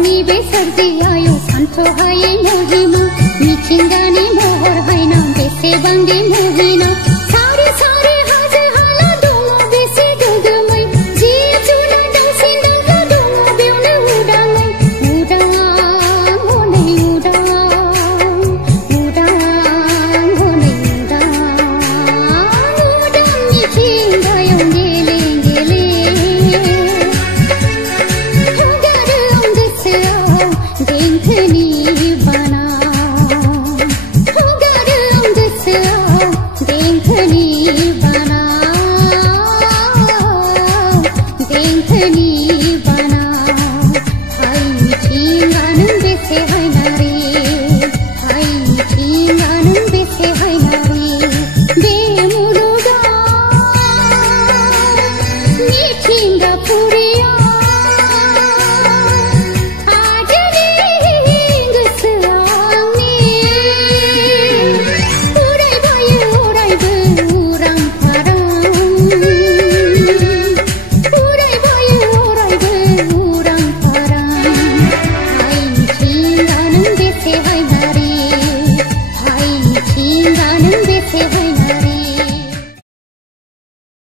महरनि बे सोरजियायो सानथ्र'हायै महिमा मिथिंगानि महर हायना बेसेबांदि मुहिना सारि सारि हाजो हाला दङ बेसे गोगोमै जिब जुनार दाउसिन दाउला दङ बेयावनो उदाङै उदां हनै उदां उदां हनै उदां उदां मिथिंगायाव गेले गेले हगारो आं गोसोआव देंखोनि बाना हगारो आं गोसोआव देंखोनि बाना देंखोनि